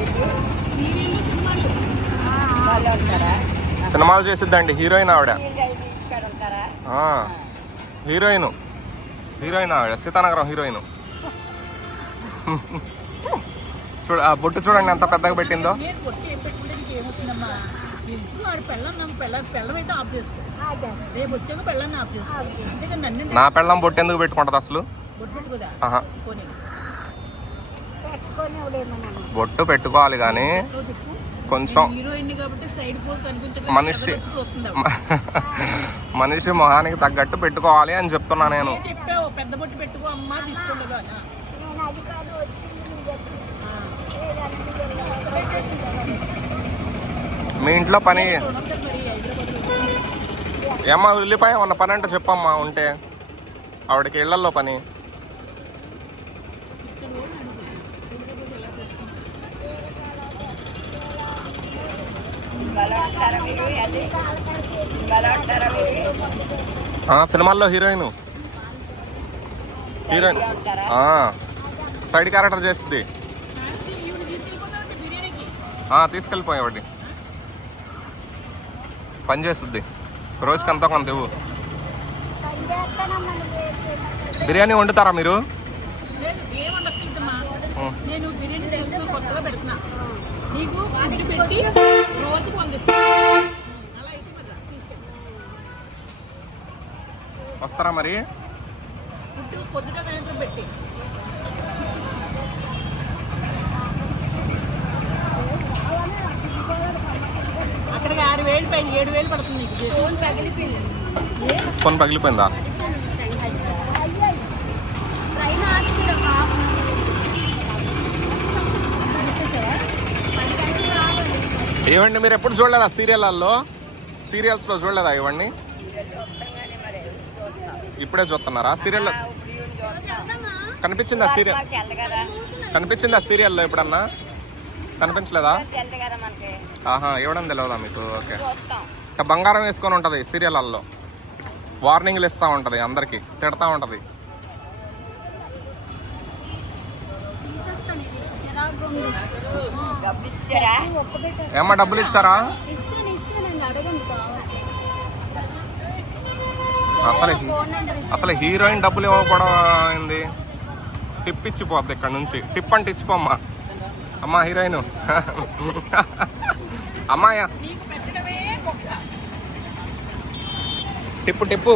మీకు. సినిమాలు. చేసిద్దండి హీరోయిన్ ఆవిడ. హీరోయిన్. హీరోయిన్ ఆవిడ సీతానగరం హీరోయిన్. చూడ ఆ బొట్టు చూడండి ఎంత పెద్దగా పెట్టిందో. నా పెళ్ళం బొట్టు ఎందుకు పెట్టుకుంటది అసలు? బొట్టు పెట్టుకోవాలి కానీ కొంచెం హీరోయిన్ కాబట్టి సైడ్ పోజ్ కనిపించడం మనిషి మనిషి మొహానికి తగ్గట్టు పెట్టుకోవాలి అని చెప్తున్నా నేను. మీ ఇంట్లో పని ఏమ్మా ఉల్లిపాయ ఉన్న పని అంటే చెప్పమ్మా ఉంటే. ఆవిడకి ఇళ్ళల్లో పని సినిమాలో ఉంటారా మీరు అది సినిమాలో ఉంటారా మీరు ఆ, సినిమాల్లో హీరోయిన్. హీరోయిన్. సైడ్ క్యారెక్టర్ చేస్తుంది. తీసుకెళ్ళిపోయావాడి పని చేస్తుంది. రోజుకి అంతా కొంత ఇవ్వు. బిర్యానీ వండుతారా మీరు. నేను బిర్యానీ చేస్తూ కొత్తగా పెడుతున్నా. నీకు ఫుడ్ పెట్టి మరి తీసుకెళ్ళి వస్తారా మరి? ఫుడ్ పొద్దుట సాయంత్రం పెట్టి. అక్కడికి ఆరు వేలు పైన ఏడు వేలు పడుతుంది నీకు చేతి. ఏ? ఫోన్ పగిలిపోయిందా? ట్రైన్ ఆక్సిడెంట్ రావాలి ఇవ్వండి మీరు ఎప్పుడు చూడలేదా సీరియళ్ళల్లో సీరియల్స్లో చూడలేదా ఇవన్నీ ఇప్పుడే చూస్తున్నారా? సీరియల్ కనిపించిందా సీరియల్? కనిపించిందా సీరియల్లో ఎప్పుడన్నా? కనిపించలేదా? ఆహా ఇవ్వడం తెలియదా మీకు? ఓకే. ఇంకా బంగారం వేసుకొని ఉంటుంది సీరియళ్ళల్లో వార్నింగ్లు ఇస్తూ ఉంటుంది అందరికీ తిడతా ఉంటుంది. ఏమ్మా డబ్బులు ఇచ్చారా? అసలు అసలు హీరోయిన్ డబ్బులు ఇవ్వకూడదు అయింది టిప్ ఇచ్చిపోద్ది ఇక్కడ నుంచి. టిప్ అంటే ఇచ్చిపోమ్మా. అమ్మా హీరోయిన్. అమ్మాయ టిప్పు టిప్పు.